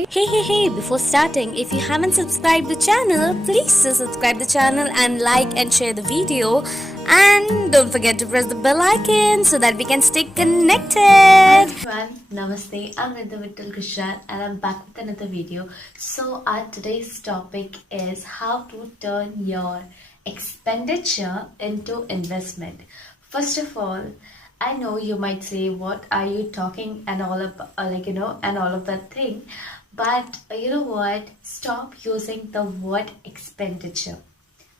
Hey, before starting, if you haven't subscribed the channel, please do subscribe the channel and like and share the video. And don't forget to press the bell icon so that we can stay connected. Hi everyone, Namaste. I'm Nidha Vittal Krishnan and I'm back with another video. So our today's topic is how to turn your expenditure into investment. First of all, I know you might say, what are you talking and all of and all of that thing. But you know what? Stop using the word expenditure.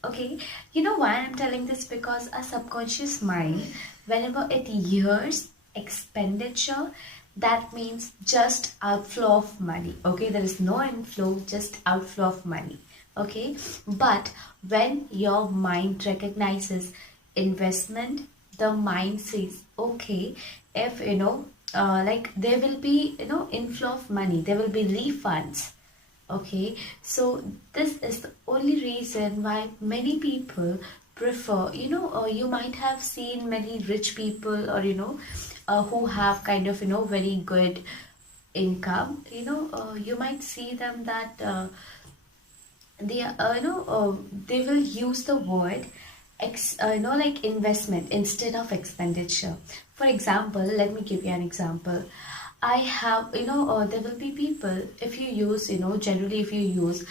Okay, you know why I'm telling this? Because our subconscious mind, whenever it hears expenditure, that means just outflow of money. Okay, there is no inflow, just outflow of money. Okay, but when your mind recognizes investment, the mind says, okay, if like there will be inflow of money, there will be refunds. Okay, so this is the only reason why many people prefer, you might have seen many rich people, or who have kind of very good income. You might see them that they will use the word like investment instead of expenditure. For example, let me give you an example. I have, there will be people, if you use, generally if you use,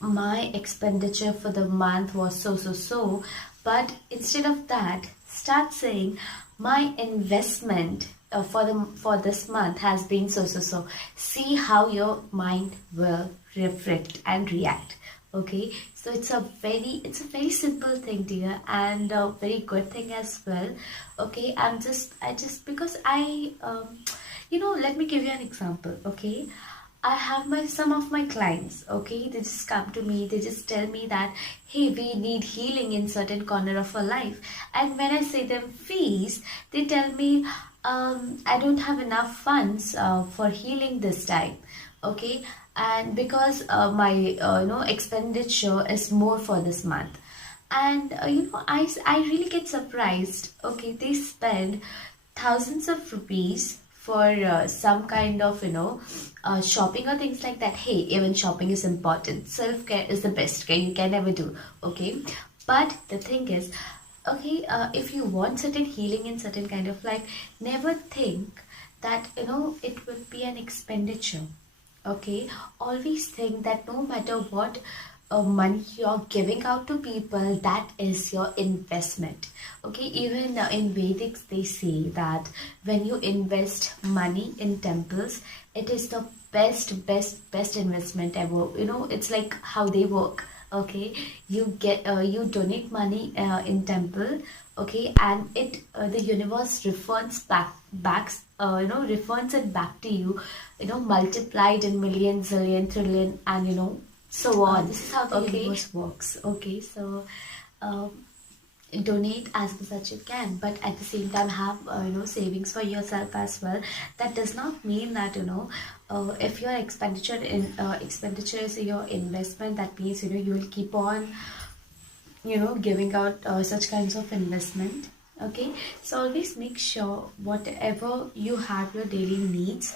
my expenditure for the month was so, but instead of that, start saying my investment for this month has been so. See how your mind will reflect and react. Okay, so it's a very simple thing, dear, and a very good thing as well. Okay, I just because let me give you an example. Okay, I have some of my clients. Okay, they just come to me, they just tell me that, hey, we need healing in certain corner of our life. And when I say them fees, they tell me, I don't have enough funds for healing this time. Okay, and because my expenditure is more for this month. And I really get surprised. Okay, they spend thousands of rupees for some kind of shopping or things like that. Hey, even shopping is important, self-care is the best care you can ever do. Okay, but the thing is, okay, if you want certain healing in certain kind of life, never think that it would be an expenditure. Okay, always think that no matter what money you're giving out to people, that is your investment. Okay, even in Vedics they say that when you invest money in temples, it is the best investment ever. It's like how they work. Okay, you donate money in temple. Okay, and it the universe refunds backs refunds it back to you, multiplied in million, zillion, trillion, and so on. This is how the universe works. Okay, so um, donate as much as you can, but at the same time have savings for yourself as well. That does not mean that if your expenditure is your investment, that means you will keep on giving out such kinds of investment. Okay, so always make sure whatever you have your daily needs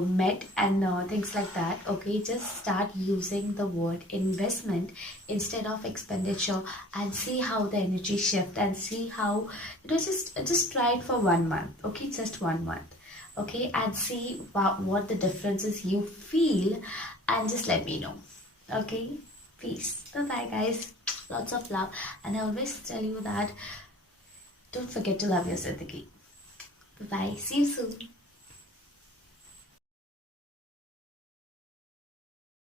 met and things like that. Okay, just start using the word investment instead of expenditure, and see how the energy shift, and see how just try it for 1 month. Okay, just 1 month. Okay, and see what the differences you feel, and just let me know. Okay, peace. Bye bye, guys. Lots of love, and I always tell you that don't forget to love your Zindagi. Bye bye. See you soon.